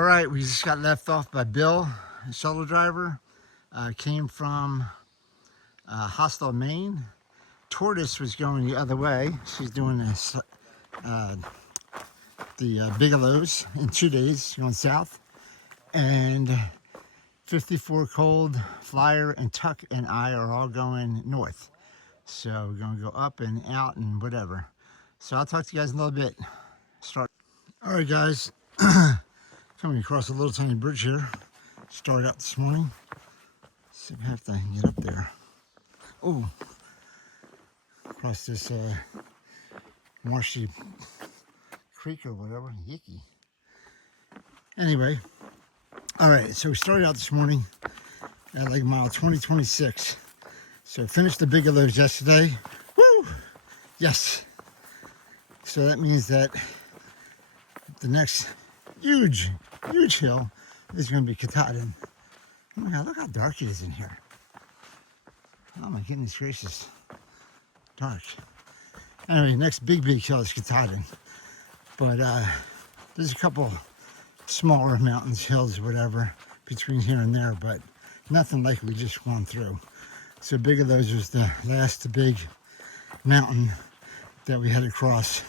All right, we just got left off by Bill, a shuttle driver. Came from Hostel, Maine. Tortoise was going the other way. She's doing this, the Bigelows in 2 days, going south. And 54 Cold, Flyer, and Tuck and I are all going north. So we're going to go up and out and whatever. So I'll talk to you guys in a little bit. All right, guys. Coming across a little tiny bridge here. Started out this morning. See if I have to get up there. Oh, across this marshy creek or whatever. Yicky. Anyway, all right. So we started out this morning at like mile 2026. So finished the Bigelows yesterday. Woo! Yes. So that means that the next huge hill is going to be Catholes. Oh my God, look how dark it is in here. Oh my goodness gracious. Dark. Anyway, next big hill is Catholes. But there's a couple smaller mountains, hills, whatever, between here and there, but nothing like we just gone through. So Bigelows was the last big mountain that we had to cross.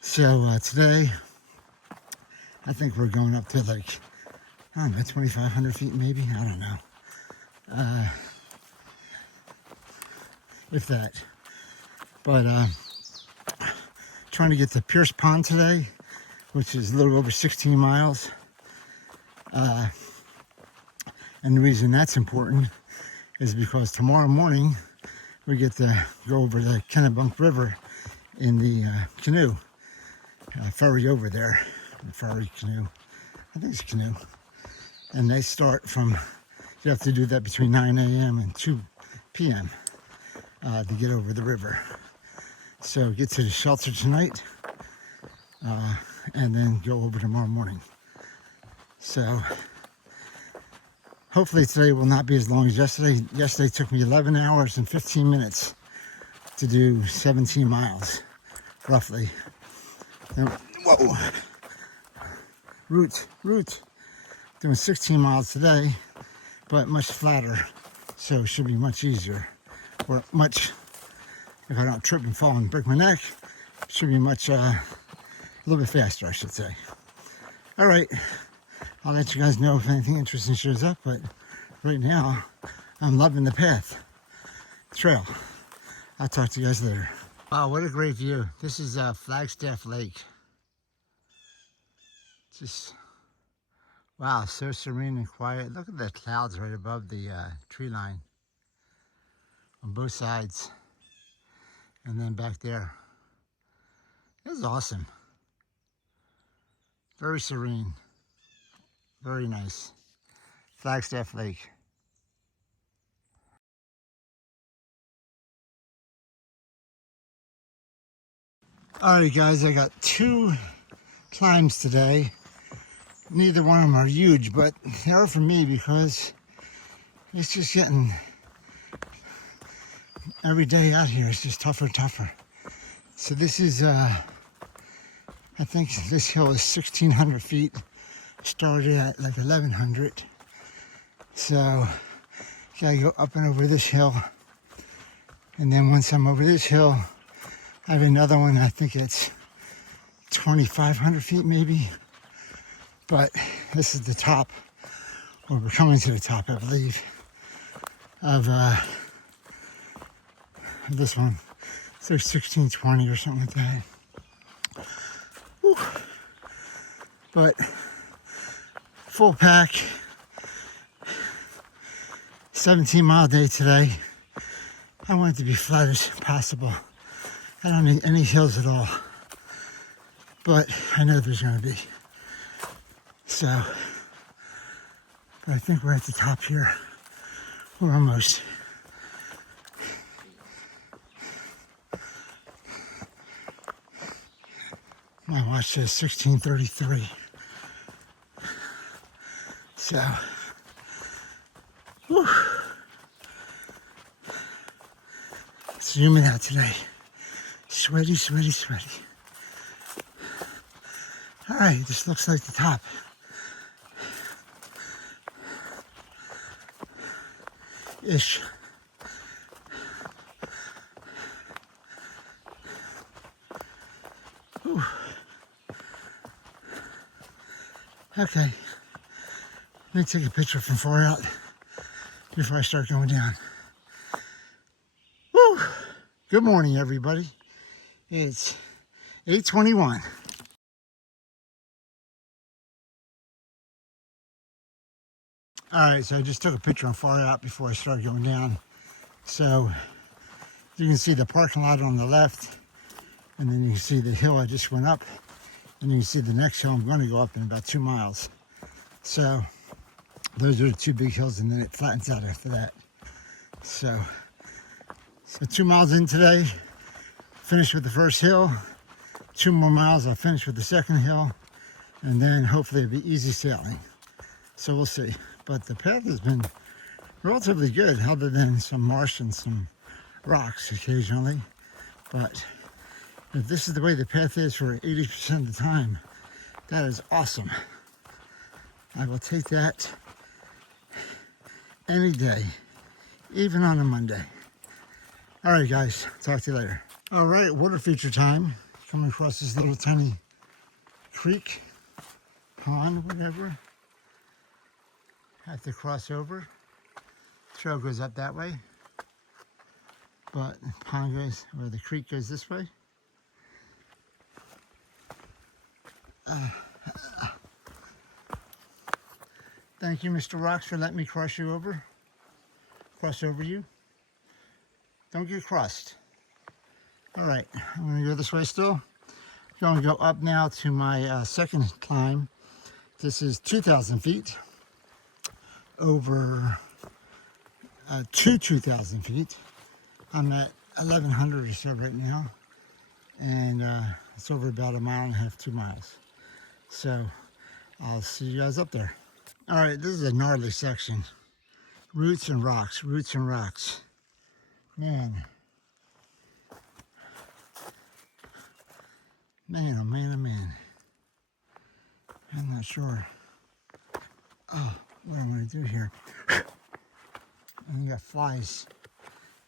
So today, I think we're going up to like, I don't know, 2,500 feet maybe? I don't know. If that. But trying to get to Pierce Pond today, which is a little over 16 miles. And the reason that's important is because tomorrow morning we get to go over the Kennebunk River in the canoe. Ferry over there. Ferry, canoe. I think it's canoe. And they start from, you have to do that between 9 a.m. and 2 p.m. To get over the river. So get to the shelter tonight and then go over tomorrow morning. So hopefully today will not be as long as yesterday. Yesterday took me 11 hours and 15 minutes to do 17 miles, roughly. And, whoa! Route. Doing 16 miles today, but much flatter, so it should be much easier. Or much, if I don't trip and fall and break my neck, it should be much, a little bit faster, I should say. All right, I'll let you guys know if anything interesting shows up, but right now, I'm loving the path, trail. I'll talk to you guys later. Wow, what a great view. This is Flagstaff Lake. Just, wow, so serene and quiet. Look at the clouds right above the tree line on both sides. And then back there. This is awesome. Very serene. Very nice. Flagstaff Lake. Alright guys, I got 2 climbs today. Neither one of them are huge, but they are for me because it's just getting, every day out here is just tougher and tougher. So this is, I think this hill is 1,600 feet. Started at like 1,100. So, gotta go up and over this hill. And then once I'm over this hill, I have another one, I think it's 2,500 feet maybe. But this is the top, or we're coming to the top, I believe, of this one. So 1620 or something like that. Whew. But full pack, 17-mile day today. I want it to be flat as possible. I don't need any hills at all, but I know there's going to be. So, but I think we're at the top here. We're almost. My watch says 16:33. So, whew. It's humid out today. Sweaty. All right, this looks like the top. Ish. Whew. Okay, let me take a picture from far out before I start going down. Woo! Good morning, everybody. It's 8:21. All right, so I just took a picture on far out before I started going down. So you can see the parking lot on the left, and then you can see the hill I just went up, and you can see the next hill I'm going to go up in about 2 miles. So those are the two big hills, and then it flattens out after that. So 2 miles in today, finished with the first hill. 2 more miles, I'll finish with the second hill, and then hopefully it'll be easy sailing. So we'll see. But the path has been relatively good, other than some marsh and some rocks occasionally. But if this is the way the path is for 80% of the time, that is awesome. I will take that any day, even on a Monday. All right, guys, talk to you later. All right, water feature time. Coming across this little tiny creek, pond, whatever. Have to cross over. Trail goes up that way, but the pond goes, or the creek goes this way. Thank you, Mr. Rocks, for letting me cross over you. Don't get crossed. All right, I'm gonna go this way still. I'm gonna go up now to my second climb. This is 2,000 feet over to 2,000 feet. I'm at 1,100 or so right now, and it's over about 1.5 miles, 2 miles. So I'll see you guys up there. All right, this is a gnarly section. Roots and rocks, roots and rocks. Man. Man, oh man, oh man. I'm not sure what I'm gonna do here. And you got flies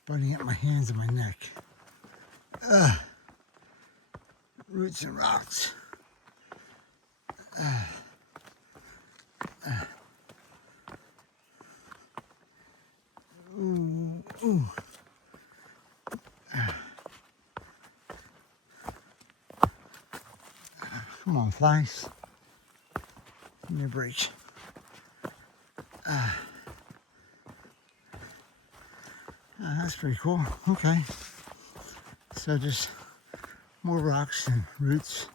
biting at my hands and my neck. Roots and rocks. Ooh, ooh. Come on, flies. Give me a break. That's pretty cool. Okay. So just more rocks and roots.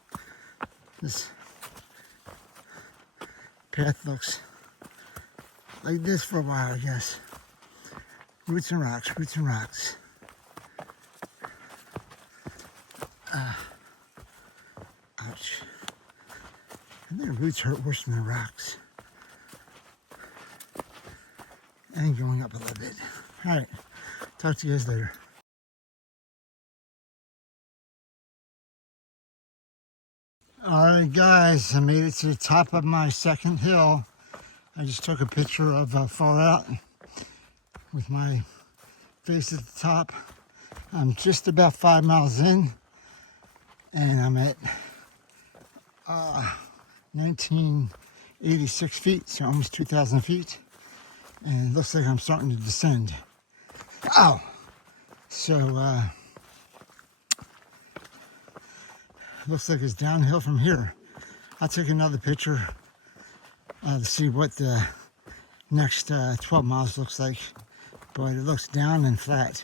This path looks like this for a while, I guess. Roots and rocks, roots and rocks. Ouch. I think roots hurt worse than the rocks. And going up a little bit. All right. Talk to you guys later. All right, guys, I made it to the top of my second hill. I just took a picture of far out with my face at the top. I'm just about 5 miles in, and I'm at 1,986 feet, so almost 2,000 feet. And it looks like I'm starting to descend. Ow! So, looks like it's downhill from here. I'll take another picture to see what the next 12 miles looks like. But it looks down and flat.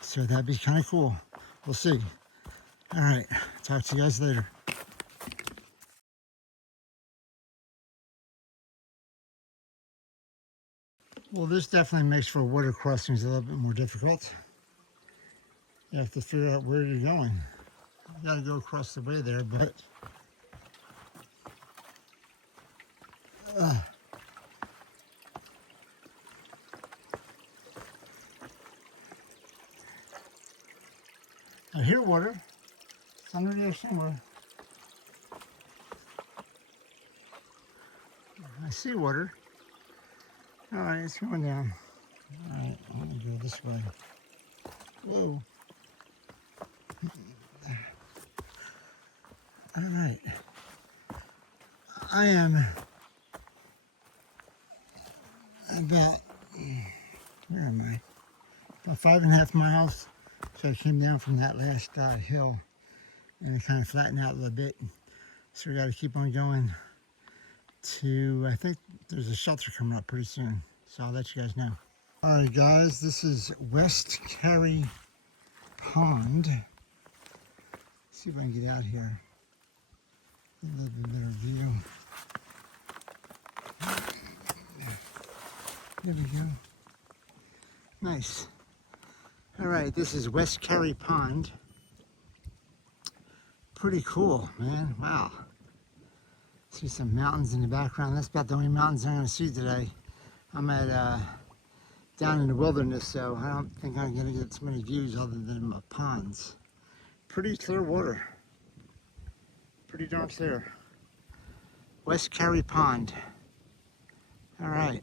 So that'd be kind of cool. We'll see. All right, talk to you guys later. Well, this definitely makes for water crossings a little bit more difficult. You have to figure out where you're going. You gotta go across the way there, but I hear water. It's under there somewhere. I see water. All right, it's going down. All right, I'm gonna go this way. Whoa. All right. I am about, where am I? About 5.5 miles. So I came down from that last hill and it kind of flattened out a little bit. So we got to keep on going to, I think there's a shelter coming up pretty soon. So I'll let you guys know. All right, guys, this is West Carey Pond. Let's see if I can get out here. A little bit better view. There we go. Nice. All right, this is West Carey Pond. Pretty cool, man. Wow. See some mountains in the background. That's about the only mountains I'm going to see today. I'm at down in the wilderness, so I don't think I'm going to get too many views other than ponds. Pretty clear water. Pretty darn clear. West Carey Pond. All right.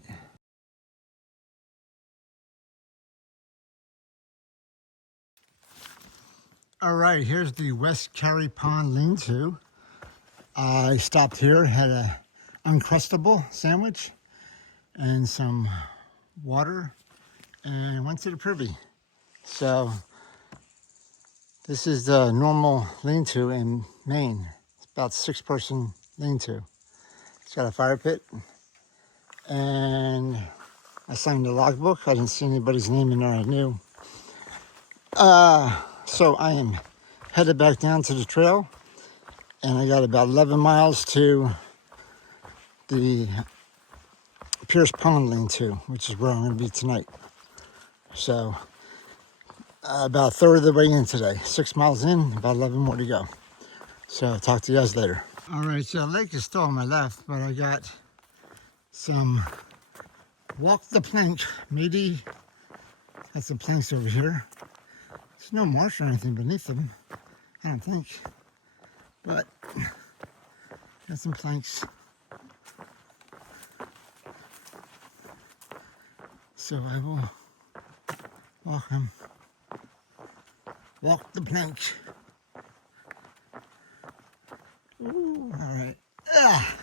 All right, here's the West Carey Pond lean-to. I stopped here, had a Uncrustable sandwich and some water, and went to the privy. So this is the normal lean-to in Maine. It's about 6-person lean-to. It's got a fire pit, and I signed the logbook. I didn't see anybody's name in there I knew. So I am headed back down to the trail, and I got about 11 miles to the Pierce Pond lean-to, which is where I'm going to be tonight. So about a third of the way in today. 6 miles in, about 11 more to go. So I'll talk to you guys later. All right, so the lake is still on my left, but I got some walk the plank, matey. Got some planks over here. There's no marsh or anything beneath them, I don't think. But got some planks. So I will walk them. Walk the plank. Ooh, all right. Ah.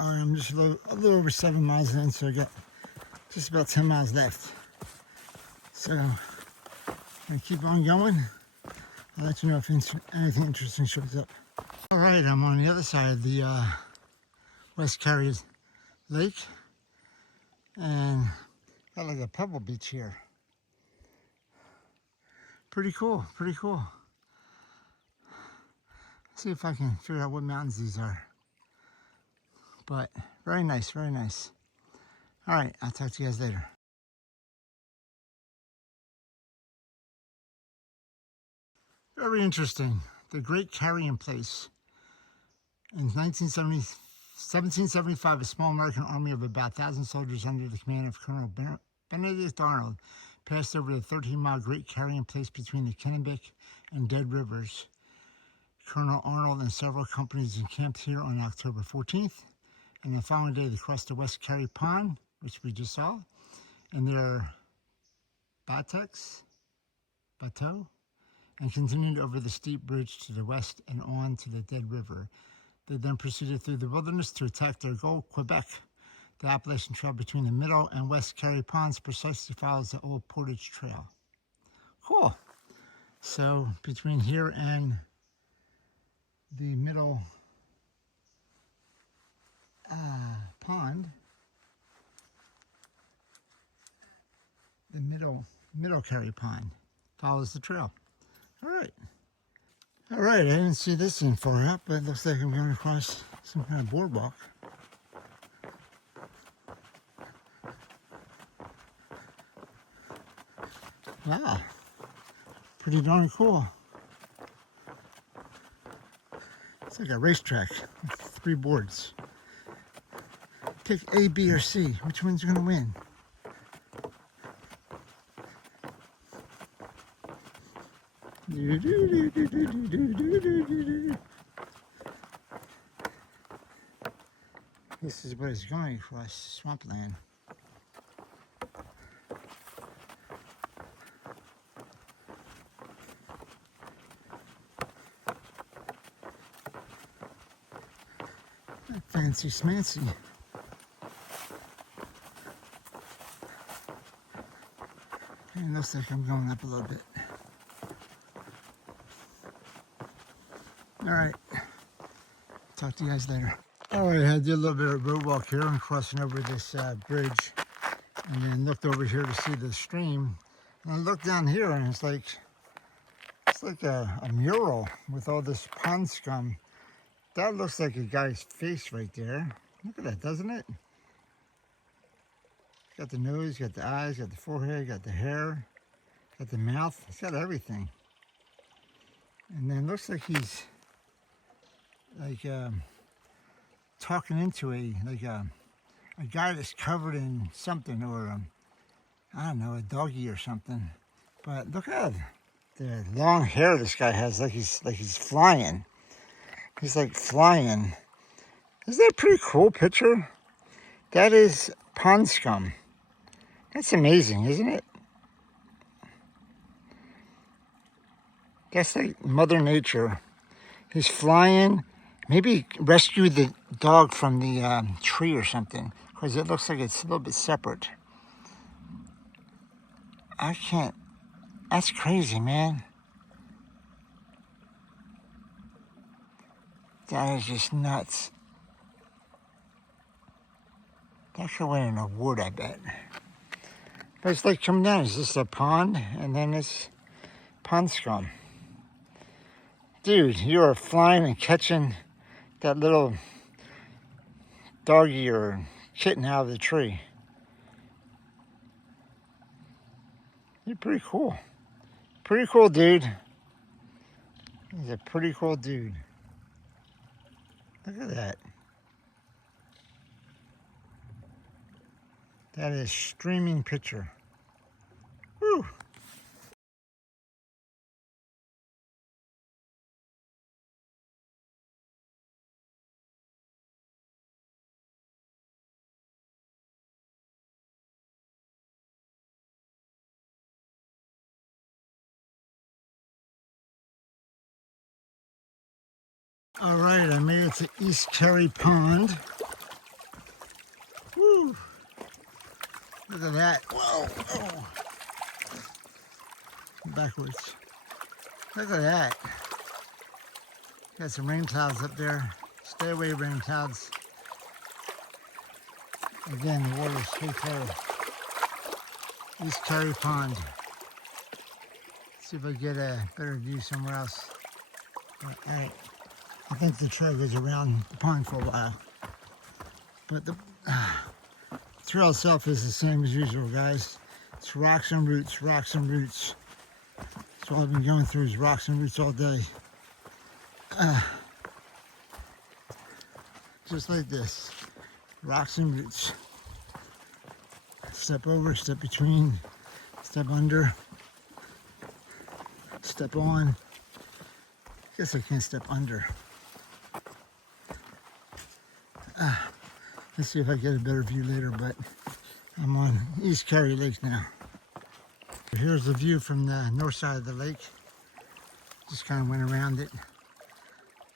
All right, I'm just a little over 7 miles in, so I got just about 10 miles left. So I'm gonna keep on going. I'll let you know if anything interesting shows up. All right, I'm on the other side of the West Carey Lake, and got like a pebble beach here. Pretty cool, pretty cool. Let's see if I can figure out what mountains these are. But very nice, very nice. All right, I'll talk to you guys later. Very interesting. The Great Carrying Place. In 1775, a small American army of about 1,000 soldiers under the command of Colonel Benedict Arnold passed over the 13-mile Great Carrying Place between the Kennebec and Dead Rivers. Colonel Arnold and several companies encamped here on October 14th, and the following day they crossed the West Carey Pond, which we just saw, in their bateau, and continued over the steep bridge to the west and on to the Dead River. They then proceeded through the wilderness to attack their goal, Quebec. The Appalachian Trail between the Middle and West Carey Ponds precisely follows the old Portage Trail. Cool. So between here and the Middle pond, the Middle Carey Pond follows the trail. All right. All right, I didn't see this thing far up, but it looks like I'm going across some kind of boardwalk. Wow, pretty darn cool. It's like a racetrack with 3 boards. Pick A, B, or C. Which one's going to win? This is what is going across swampland. Fancy smancy. And it looks like I'm going up a little bit. All right. Talk to you guys later. All right, I did a little bit of road walk here. I'm crossing over this bridge, and then looked over here to see the stream. And I looked down here, and it's like a mural with all this pond scum. That looks like a guy's face right there. Look at that, doesn't it? Got the nose, got the eyes, got the forehead, got the hair, got the mouth. It's got everything. And then looks like he's like talking into a guy that's covered in something, or I don't know, a doggy or something. But look at the long hair this guy has, like he's flying. He's like flying. Isn't that a pretty cool picture? That is pond scum. That's amazing, isn't it? That's like Mother Nature. He's flying. Maybe rescue the dog from the tree or something, because it looks like it's a little bit separate. I can't. That's crazy, man. That is just nuts. That could win an award, I bet. But it's like coming down. It's just a pond, and then it's pond scum. Dude, you are flying and catching that little doggy or kitten out of the tree. You're pretty cool. Pretty cool, dude. He's a pretty cool dude. Look at that. That is streaming picture. Woo! All right, I made it to East Carey Pond. Woo! Look at that. Whoa! Oh. Backwards. Look at that. Got some rain clouds up there. Stay away, rain clouds. Again, the water's so cold. East Carey Pond. See if I get a better view somewhere else. All right. I think the trail goes around the pond for a while. But the trail itself is the same as usual, guys. It's rocks and roots, rocks and roots. That's all I've been going through is rocks and roots all day. Just like this, rocks and roots. Step over, step between, step under, step on. Guess I can't step under. Let's see if I get a better view later, but I'm on East Carey Lake now. Here's the view from the north side of the lake. Just kind of went around it,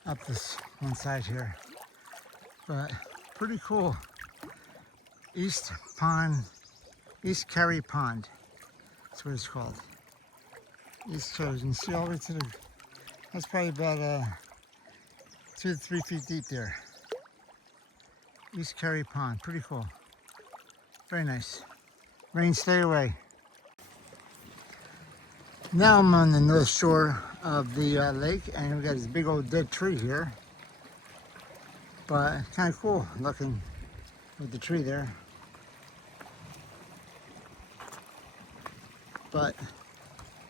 up this one side here. But pretty cool. East Carey Pond. That's what it's called. East Carey. You can see all the way to the, that's probably about 2 to 3 feet deep there. East Carey Pond, pretty cool. Very nice. Rain, stay away. Now I'm on the north shore of the lake, and we got this big old dead tree here. But kind of cool looking with the tree there. But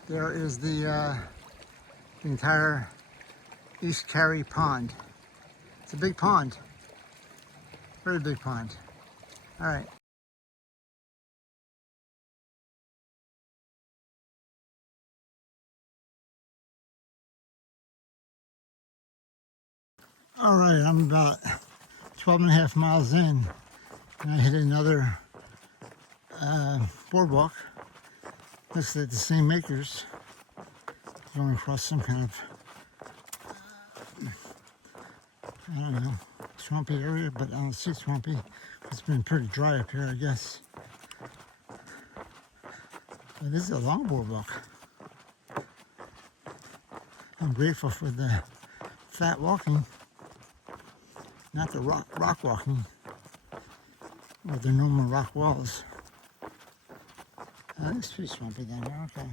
there is the entire East Carey Pond. It's a big pond. Very big pond. All right. All right, I'm about 12 and a half miles in, and I hit another boardwalk. Looks like the same makers. Going across some kind of, I don't know, swampy area, but I don't see swampy. It's been pretty dry up here, I guess. But this is a long boardwalk. I'm grateful for the flat walking, not the rock walking, or the normal rock walls. It's pretty swampy down here, okay.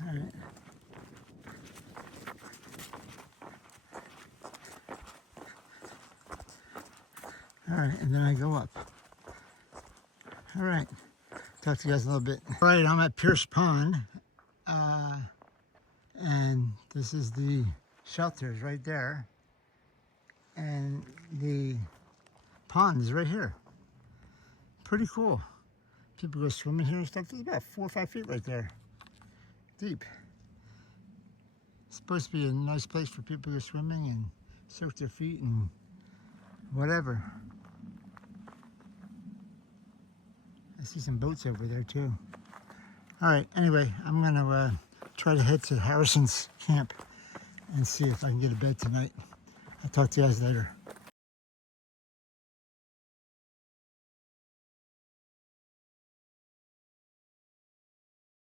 All right. All right, and then I go up. All right, talk to you guys a little bit. All right, I'm at Pierce Pond, and this is the shelters right there, and the pond is right here. Pretty cool. People go swimming here and stuff. There's about 4 or 5 feet right there, deep. It's supposed to be a nice place for people to go swimming and soak their feet and whatever. I see some boats over there too. All right, anyway, I'm gonna try to head to Harrison's camp and see if I can get a bed tonight. I'll talk to you guys later.